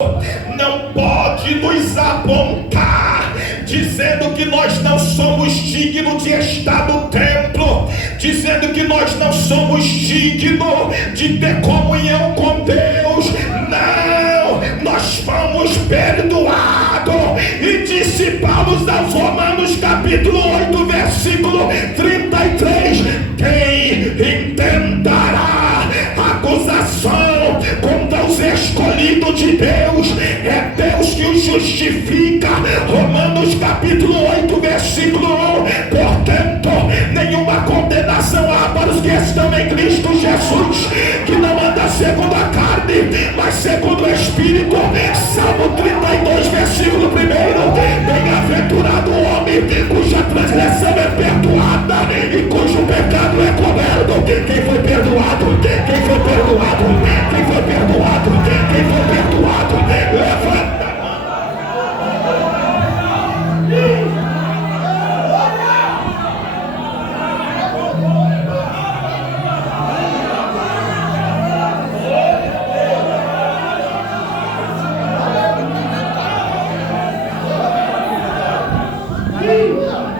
não pode nos apontar, dizendo que nós não somos dignos de estar no templo, dizendo que nós não somos dignos de ter comunhão com Deus. Não, nós fomos perdoados. E disse Paulo aos Romanos capítulo 8 versículo 33: quem intentará acusação contra os escolhidos de Deus? É Deus que os justifica. Romanos capítulo 8 versículo 1: portanto, nenhuma condenação há para os que estão em Cristo Jesus, que não anda segundo a carne, mas segundo o Espírito. Salmo 32 versículo 1: bem-aventurado o homem cuja transgressão é perdoada e cujo pecado é coberto. Quem foi perdoado? Quem foi perdoado? Quem foi perdoado? Quem foi perdoado? Levanta.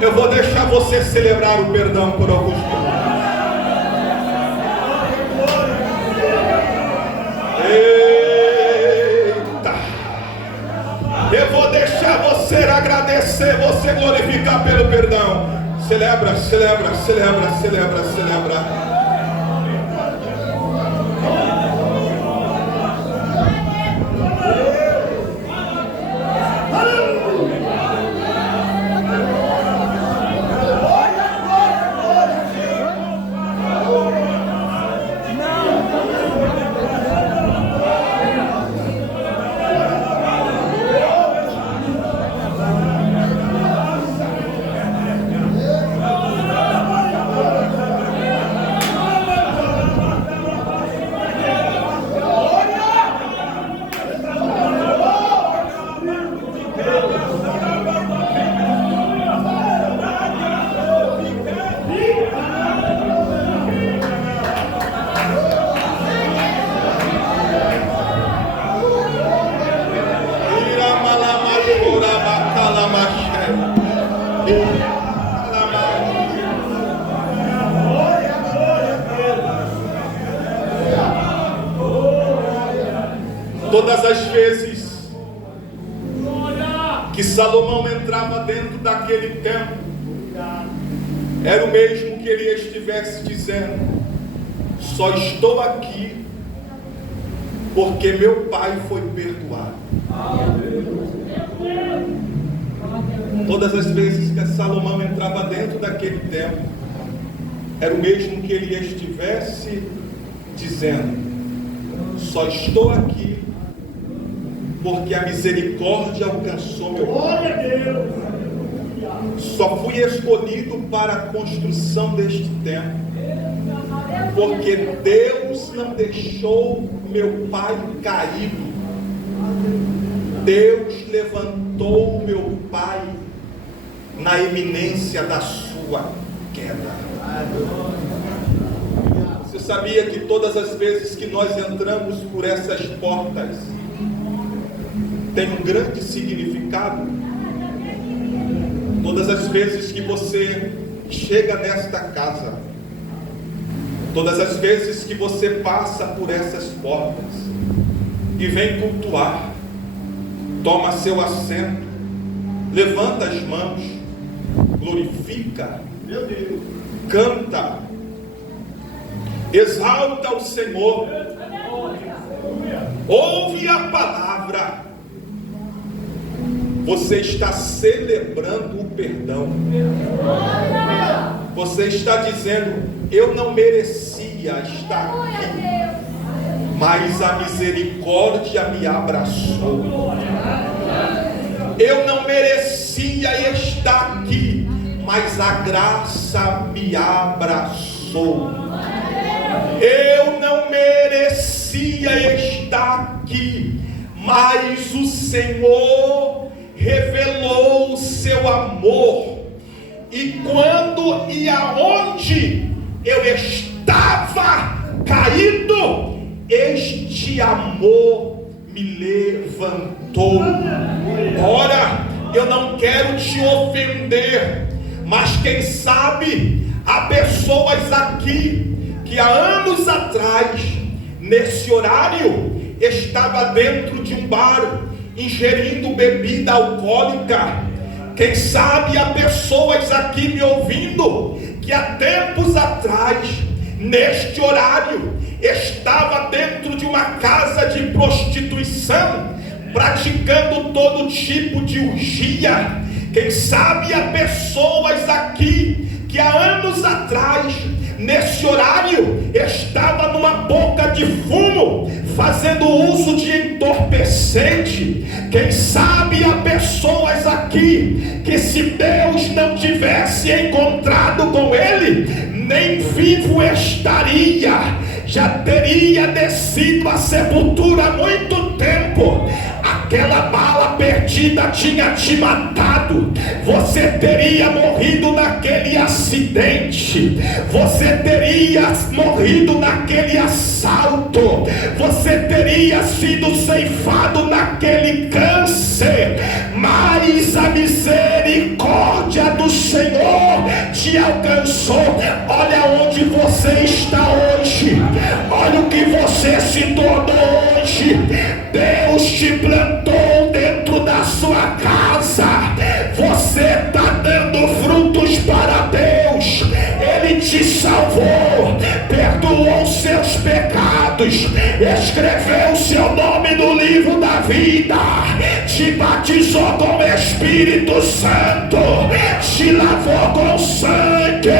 Eu vou deixar você celebrar o perdão por alguns minutos. Eita! Eu vou deixar você agradecer, você glorificar pelo perdão. Celebra, celebra, celebra, celebra, celebra. Todas as vezes que Salomão entrava dentro daquele templo, era o mesmo que ele estivesse dizendo: só estou aqui porque meu pai foi perdoado. Todas as vezes que Salomão entrava dentro daquele templo, era o mesmo que ele estivesse dizendo: só estou aqui porque a misericórdia alcançou meu pai. Só fui escolhido para a construção deste templo porque Deus não deixou meu pai caído. Deus levantou meu pai na iminência da sua queda. Você sabia que todas as vezes que nós entramos por essas portas tem um grande significado? Todas as vezes que você chega nesta casa, todas as vezes que você passa por essas portas e vem cultuar, toma seu assento, levanta as mãos, glorifica, meu Deus, canta, exalta o Senhor, ouve a palavra. Você está celebrando o perdão. Você está dizendo: eu não merecia estar aqui, mas a misericórdia me abraçou. Eu não merecia estar aqui, mas a graça me abraçou. Eu não merecia estar aqui, mas o Senhor revelou o seu amor. E quando e aonde eu estava caído, este amor me levantou. Ora, eu não quero te ofender, mas quem sabe há pessoas aqui que há anos atrás, nesse horário, estava dentro de um bar ingerindo bebida alcoólica. Quem sabe há pessoas aqui me ouvindo que há tempos atrás, neste horário, estava dentro de uma casa de prostituição, praticando todo tipo de orgia. Quem sabe há pessoas aqui que há anos atrás, nesse horário, estava numa boca de fumo, fazendo uso de entorpecente. Quem sabe há pessoas aqui que, se Deus não tivesse encontrado com ele, nem vivo estaria, já teria descido à sepultura há muito tempo. Aquela bala perdida tinha te matado, você teria morrido naquele acidente, você teria morrido naquele assalto, você teria sido ceifado naquele câncer, mas a misericórdia do Senhor te alcançou. Olha onde você está hoje, olha o que você se tornou hoje. Deus te plantou dentro da sua casa, você está dando frutos para Deus. Ele te salvou, perdoou seus pecados, escreveu seu nome no livro da vida, te batizou com o Espírito Santo, te lavou com sangue,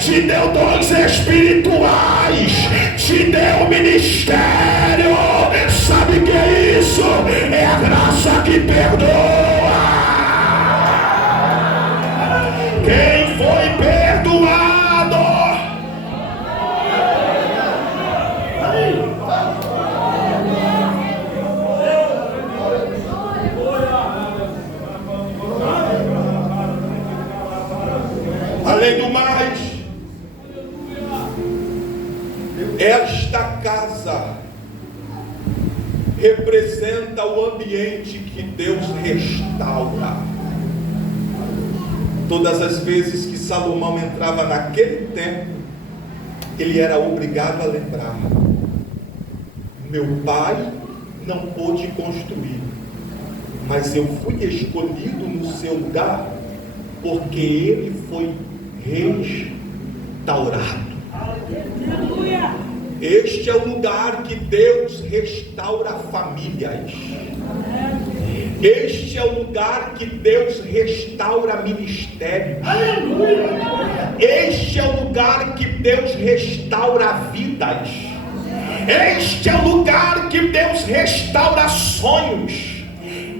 te deu dons espirituais, te deu ministério. Sabe o que é isso? É a graça que perdoa. Quem foi perdoado, além do mais, esta casa representa o ambiente que Deus restaura. Todas as vezes que Salomão entrava naquele templo, ele era obrigado a lembrar: meu pai não pôde construir, mas eu fui escolhido no seu lugar, porque ele foi restaurado. Este é o lugar que Deus restaura famílias. Este é o lugar que Deus restaura ministérios. Este é o lugar que Deus restaura vidas. Este é o lugar que Deus restaura sonhos.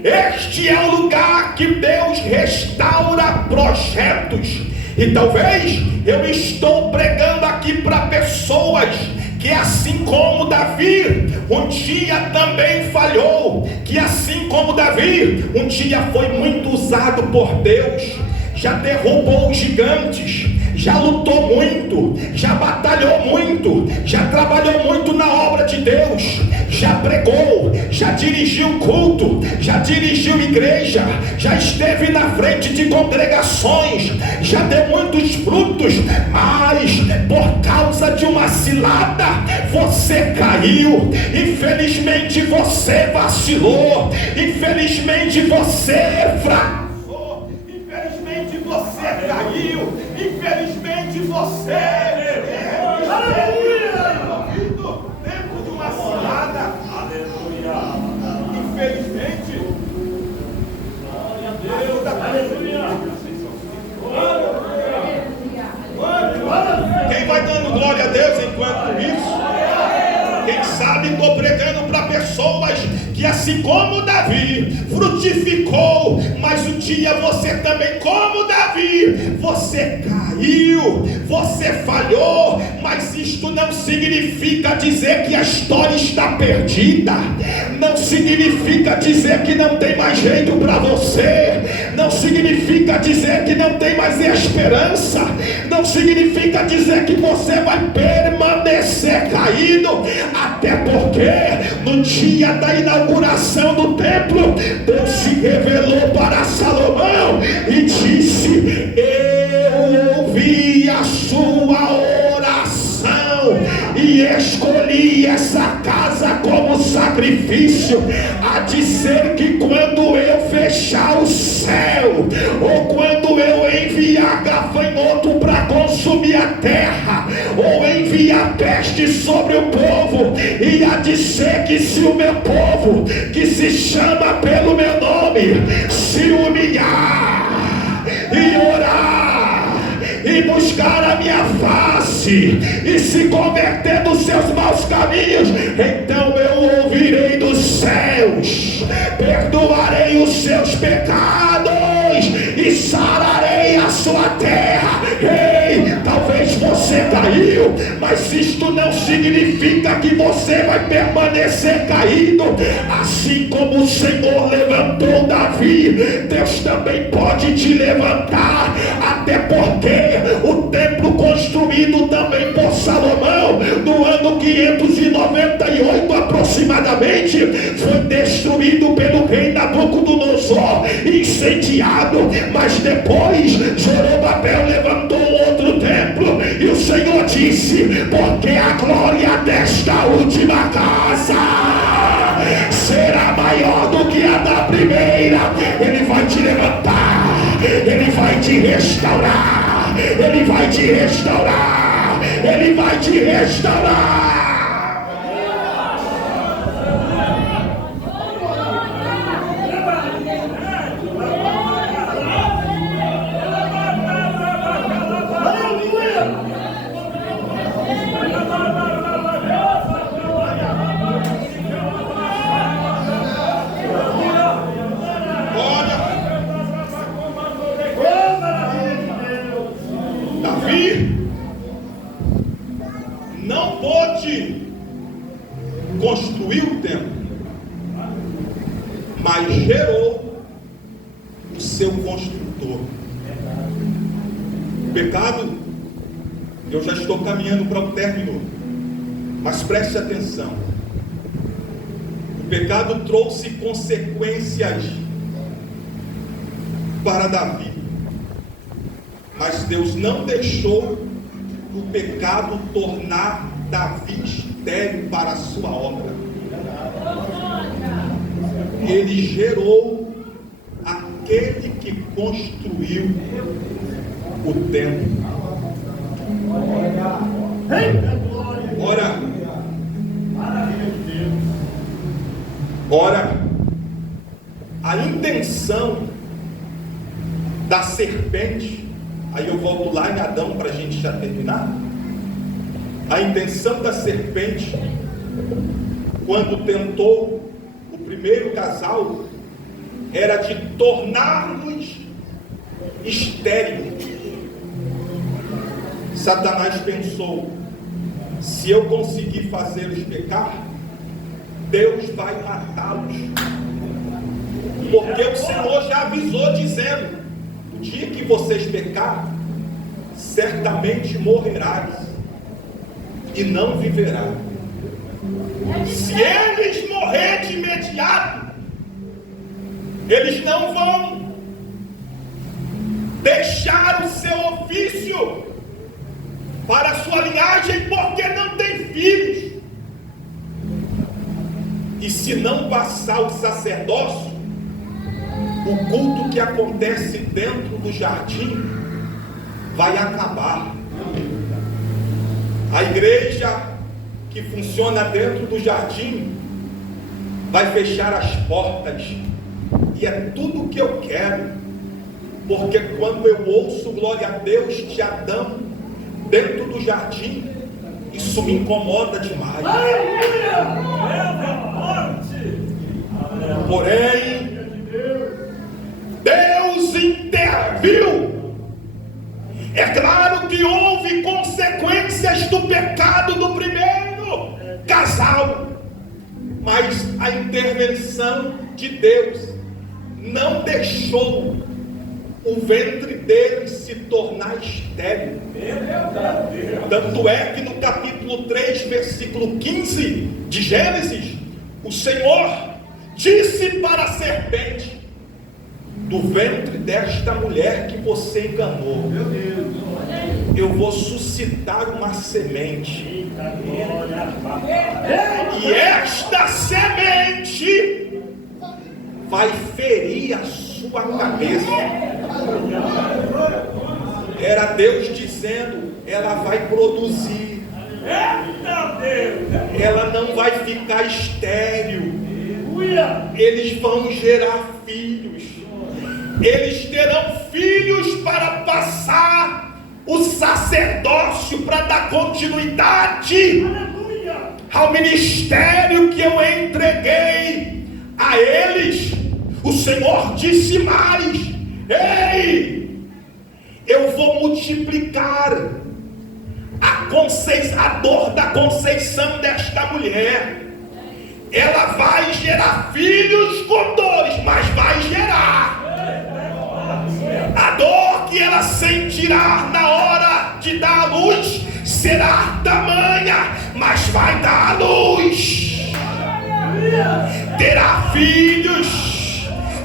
Este é o lugar que Deus restaura projetos. E talvez eu estou pregando aqui para pessoas que, assim como Davi, um dia também falhou, que assim como Davi, um dia foi muito usado por Deus, já derrubou gigantes, já lutou muito, já batalhou muito, já trabalhou muito na obra de Deus, já pregou, já dirigiu culto, já dirigiu igreja, já esteve na frente de congregações, já deu muitos frutos, mas por causa de uma cilada você caiu. Infelizmente você vacilou, infelizmente você fracassou, infelizmente você caiu, infelizmente você envolvido dentro de uma cilada. Aleluia. Infelizmente, glória a Deus. Aleluia. Quem vai dando glória a Deus enquanto isso? Quem sabe estou pregando para pessoas que, assim assim como Davi frutificou, mas um dia você também, como Davi, você caiu, você falhou, mas isto não significa dizer que a história está perdida, não significa dizer que não tem mais jeito para você, não significa dizer que não tem mais esperança, não significa dizer que você vai permanecer caído, até porque no dia da inauguração do templo, Deus se revelou para Salomão e disse: eu ouvi a sua oração e escolhi essa casa como sacrifício. Há de ser que quando eu fechar o céu, ou quando eu enviar gafanhoto para consumir a terra, ou enviar peste sobre o povo, e há de ser que se o meu povo, que se chama pelo meu nome, se humilhar e orar e buscar a minha face e se converter dos seus maus caminhos, então eu ouvirei dos céus, perdoarei os seus pecados e sararei a sua terra. Ei, talvez você caiu, mas isto não significa que você vai permanecer caído. Assim como o Senhor levantou Davi, Deus também pode te levantar, até porque o templo construído também por Salomão no ano 598 aproximadamente foi destruído pelo rei Nabucodonosor, incendiado, mas depois Zorobabel levantou outro templo e o Senhor disse: porque a glória desta última casa será maior do que a da primeira. Ele vai te levantar, ele vai te restaurar, ele vai te restaurar, ele vai te restaurar. Não pôde construir o templo, mas gerou o seu construtor. O pecado, eu já estou caminhando para o término, mas preste atenção. O pecado trouxe consequências para Davi, mas Deus não deixou o pecado tornar Davi estéril para a sua obra. Ele gerou aquele que construiu o templo. Ora, a intenção da serpente, aí eu volto lá em Adão para a gente já terminar. A intenção da serpente, quando tentou o primeiro casal, era de tornar-nos estéreis. Satanás pensou: se eu conseguir fazê-los pecar, Deus vai matá-los, porque o Senhor já avisou dizendo: o dia que vocês pecar, certamente morrerás e não viverá. Se eles morrerem de imediato, eles não vão deixar o seu ofício para a sua linhagem, porque não tem filhos. E se não passar o sacerdócio, o culto que acontece dentro do jardim vai acabar. A igreja que funciona dentro do jardim vai fechar as portas. E é tudo o que eu quero, porque quando eu ouço glória a Deus de Adão dentro do jardim, isso me incomoda demais. Porém, Deus interviu. É claro que houve consequências do pecado do primeiro casal, mas a intervenção de Deus não deixou o ventre deles se tornar estéril. Tanto é que no capítulo 3, versículo 15 de Gênesis, o Senhor disse para a serpente: do ventre desta mulher que você enganou, eu vou suscitar uma semente, e esta semente vai ferir a sua cabeça. Era Deus dizendo: ela vai produzir, ela não vai ficar estéril, eles vão gerar filhos, eles terão filhos para passar o sacerdócio, para dar continuidade ao ministério que eu entreguei a eles. O Senhor disse mais: ei, eu vou multiplicar a dor da conceição desta mulher. Ela vai gerar filhos com dores, mas vai gerar. A dor que ela sentirá na hora de dar a luz será tamanha, mas vai dar a luz. Terá filhos.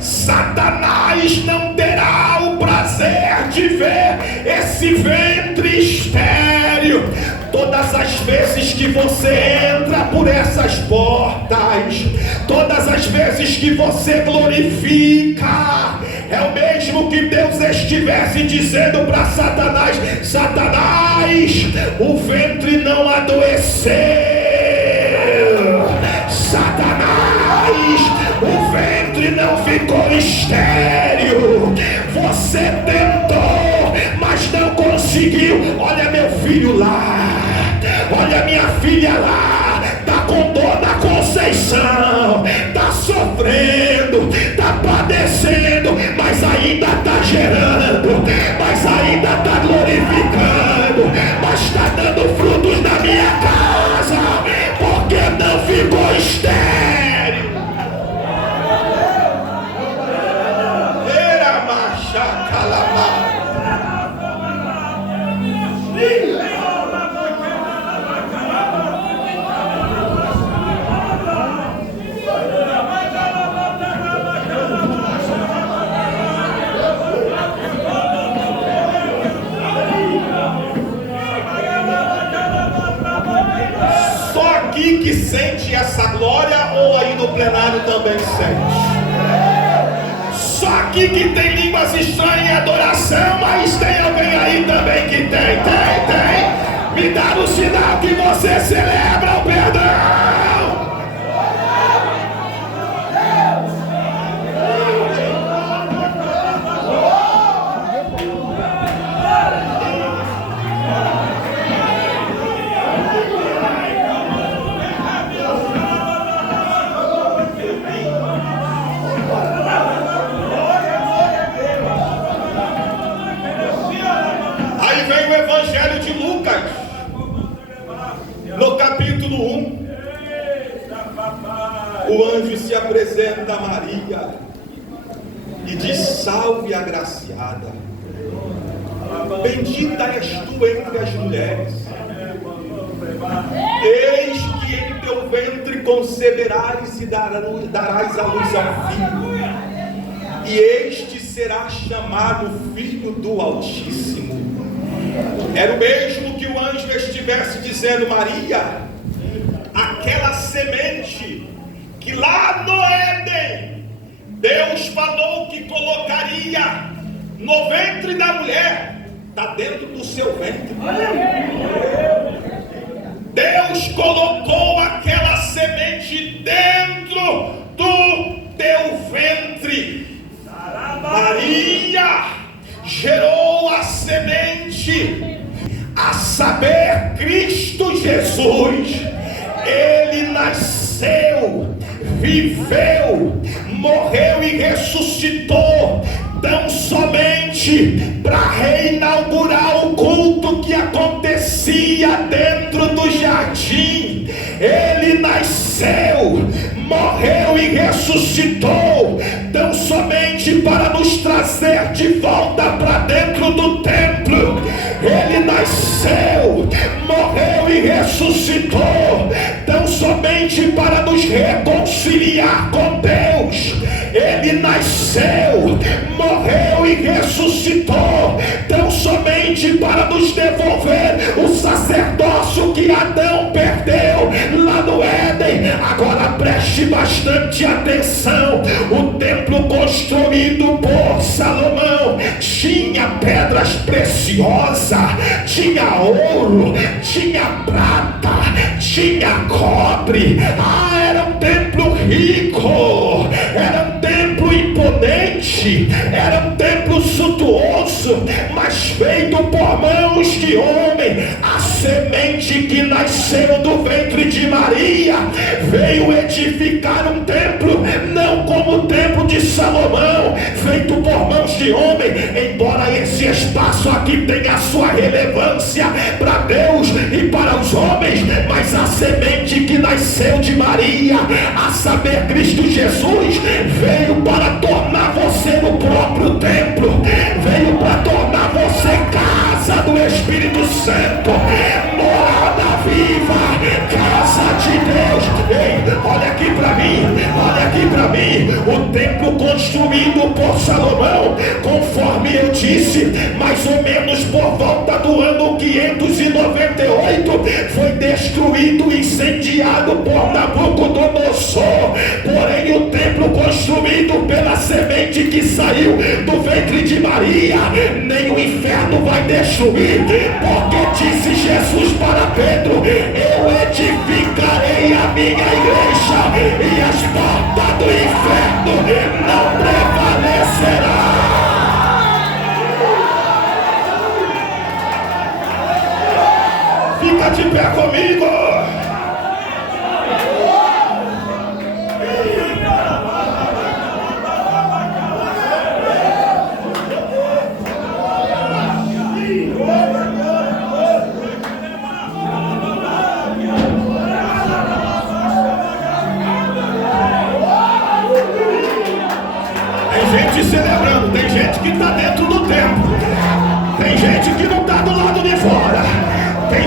Satanás não terá o prazer de ver esse ventre estéril. Todas as vezes que você entra por essas portas, todas as vezes que você glorifica, é o mesmo que Deus estivesse dizendo para Satanás: Satanás, o ventre não adoeceu. Satanás, o ventre não ficou estéril. Você tentou, mas não conseguiu. Olha meu filho lá, olha minha filha lá, está com dor na conceição, está sofrendo, está padecendo, mas ainda está gerando, mas ainda está glorificando, mas está dando frutos na minha casa, porque não ficou estéril. Era macha calamar. Que sente essa glória, ou aí no plenário também sente? Só aqui que tem línguas estranhas e adoração, mas tem alguém aí também que tem. Me dá o sinal que você celebra o perdão. Evangelho de Lucas, no capítulo 1, o anjo se apresenta a Maria e diz: salve agraciada, bendita és tu entre as mulheres, eis que em teu ventre conceberás e darás a luz ao filho, e este será chamado Filho do Altíssimo. Era o mesmo que o anjo estivesse dizendo: Maria, aquela semente que lá no Éden Deus falou que colocaria no ventre da mulher, está dentro do seu ventre. Deus colocou aquela semente dentro do teu ventre. Maria gerou a semente, a saber, Cristo Jesus. Ele nasceu, viveu, e ressuscitou, tão somente para reinaugurar o culto que acontecia dentro do jardim. Ele nasceu, morreu e ressuscitou, tão somente para nos trazer de volta para dentro do templo. Ele nasceu, morreu e ressuscitou, tão somente para nos reconciliar com Deus. Ele nasceu, morreu e ressuscitou, tão somente para nos devolver o sacerdócio que Adão perdeu lá no Éden. Agora preste bastante atenção. O templo construído por Salomão tinha pedras preciosas, tinha ouro, tinha prata, tinha cobre. Era um templo rico, era um templo imponente, era um templo suntuoso, mas feito por mãos de homem. A semente que nasceu do ventre de Maria veio edificar um templo, não como o templo de Salomão, feito por mãos de homem. Embora esse espaço aqui tenha a sua relevância para Deus e para os homens, mas a semente que nasceu de Maria, a saber, Cristo Jesus, veio para tornar você no próprio templo, veio para tornar você casa do Espírito Santo, morada viva, casa de Deus. Ei, olha aqui para mim, olha aqui para mim. O templo construído por Salomão, conforme eu disse, mais ou menos por volta do ano 598, foi destruído, incendiado por Nabucodonosor. Porém, o templo construído pela semente que saiu do ventre de Maria, nem o inferno vai destruir, porque disse Jesus para Pedro: eu edificarei a minha igreja e as portas do inferno não prevalecerão. Fica de pé comigo. Celebrando, tem gente que está dentro do templo, tem gente que não está do lado de fora.